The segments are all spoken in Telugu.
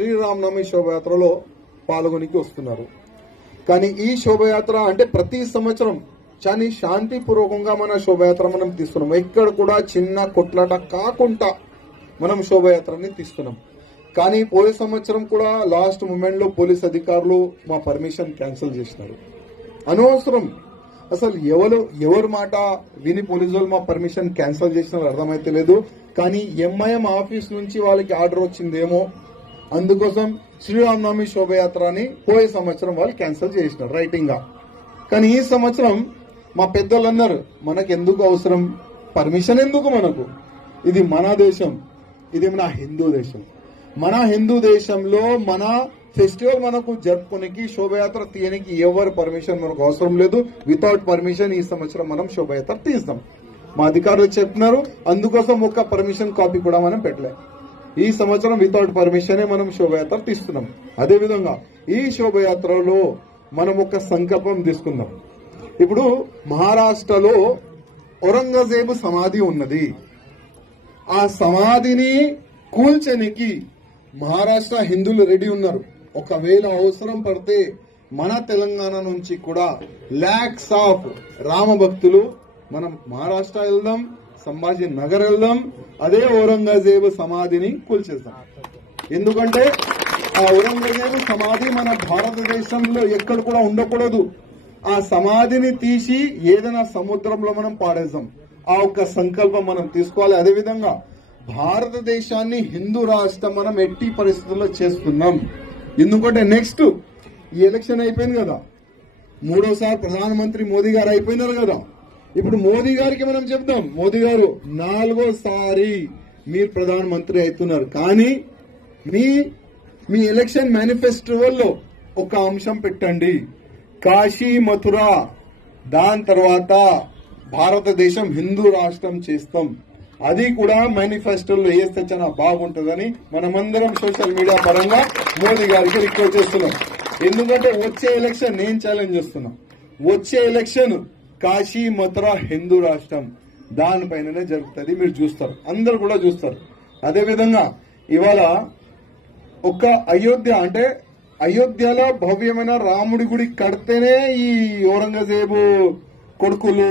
శ్రీరామనవమి శోభయాత్రలో పాల్గొనికి వస్తున్నారు. కానీ ఈ శోభయాత్ర అంటే ప్రతి సంవత్సరం చాలా శాంతిపూర్వకంగా మన శోభయాత్ర మనం తీస్తున్నాం. ఎక్కడ కూడా చిన్న కొట్లాట కాకుండా మనం శోభయాత్రని తీస్తున్నాం. కానీ పోయే సంవత్సరం కూడా లాస్ట్ మూమెంట్ లో పోలీస్ అధికారులు మా పర్మిషన్ క్యాన్సిల్ చేసినారు. అనవసరం అసలు ఎవరి మాట విని పోలీసు వాళ్ళు మా పర్మిషన్ క్యాన్సిల్ చేసినారు అర్థమైతే లేదు. కానీ ఎంఐఎం ఆఫీస్ నుంచి వాళ్ళకి ఆర్డర్ వచ్చిందేమో, అందుకోసం శ్రీరామనవమి శోభయాత్రని పోయే సంవత్సరం వాళ్ళు క్యాన్సిల్ చేసినారు రైటింగ్ గా. కానీ ఈ సంవత్సరం మా పెద్దలు అన్నారు, మనకు ఎందుకు అవసరం పర్మిషన్, ఎందుకు మనకు, ఇది మన దేశం, ఇది మన హిందూ దేశం. మన హిందూ దేశంలో మన ఫెస్టివల్ మనకు జరుపుకోనికి శోభయాత్ర తీయనికి ఎవరు పర్మిషన్ మనకు అవసరం లేదు. వితౌట్ పర్మిషన్ ఈ సంవత్సరం మనం శోభయాత్ర తీస్తాం. మా అధికారులు చెప్తున్నారు, అందుకోసం ఒక్క పర్మిషన్ కాపీ కూడా మనం పెట్టలే. ఈ సంవత్సరం వితౌట్ పర్మిషనే మనం శోభయాత్ర తీస్తున్నాం. అదేవిధంగా ఈ శోభయాత్రలో మనం ఒక సంకల్పం తీసుకుందాం. ఇప్పుడు మహారాష్ట్రలో ఔరంగజేబు సమాధి ఉన్నది. ఆ సమాధిని కూల్చనికి మహారాష్ట్ర హిందువులు రెడీ ఉన్నారు. ఒకవేళ అవసరం పడితే మన తెలంగాణ నుంచి కూడా లాక్స్ ఆఫ్ రామ భక్తులు మనం మహారాష్ట్ర వెళ్దాం, సంభాజీ నగర్ వెళ్దాం, అదే ఔరంగజేబు సమాధిని కూల్చేద్దాం. ఎందుకంటే ఆ ఔరంగజేబు సమాధి మన భారతదేశంలో ఎక్కడ కూడా ఉండకూడదు. ఆ సమాధిని తీసి ఏదైనా సముద్రంలో మనం పాడేద్దాం. ఆ ఒక్క సంకల్పం మనం తీసుకోవాలి. అదేవిధంగా భారతదేశాన్ని హిందూ రాష్ట్రం మనం ఎట్టి పరిస్థితుల్లో చేస్తున్నాం. ఎందుకంటే నెక్స్ట్ ఈ ఎలక్షన్ అయిపోయింది కదా, మూడోసారి ప్రధానమంత్రి మోదీ గారు అయిపోయినారు కదా. ఇప్పుడు మోదీ గారికి మనం చెప్తాం, మోదీ గారు 4వ సారి మీరు ప్రధానమంత్రి అవుతున్నారు. కానీ మీ ఎలక్షన్ మేనిఫెస్టోలో ఒక అంశం పెట్టండి, కాశీ మథుర, దాని తర్వాత భారతదేశం హిందూ రాష్ట్రం చేస్తాం. అది కూడా మేనిఫెస్టోలో వేస్తే చాలా బాగుంటుందని మనమందరం సోషల్ మీడియా పరంగా మోదీ గారికి రిక్వెస్ట్ చేస్తున్నాం. ఎందుకంటే వచ్చే ఎలక్షన్ నేను ఛాలెంజ్ చేస్తున్నా, వచ్చే ఎలక్షన్ కాశీ మథుర హిందూ రాష్ట్రం దానిపైననే జరుగుతుంది. మీరు చూస్తారు, అందరు కూడా చూస్తారు. అదేవిధంగా ఇవాళ ఒక అయోధ్య అంటే అయోధ్యలో భవ్యమైన రాముడి గుడి కడితేనే ఈ ఔరంగజేబు కొడుకులు,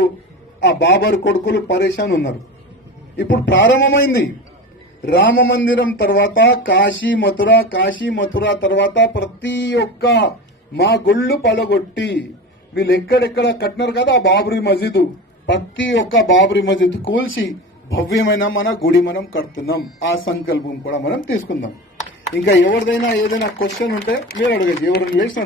ఆ బాబర్ కొడుకులు పరేషాన్ ఉన్నారు. ఇప్పుడు ప్రారంభమైంది రామ మందిరం తర్వాత కాశీ మథుర తర్వాత ప్రతి ఒక్క మా గుళ్ళు పలగొట్టి వీళ్ళు ఎక్కడెక్కడ కట్టినారు కదా ఆ బాబరీ మసీదు, ప్రతి ఒక్క బాబరీ మసీద్ కూల్చి భవ్యమైన మన గుడి మనం కడుతున్నాం. ఆ సంకల్పం కూడా మనం తీసుకుందాం. ఇంకా ఎవరిదైనా ఏదైనా క్వశ్చన్ ఉంటే మీరు అడగండి, ఎవరు లేచిన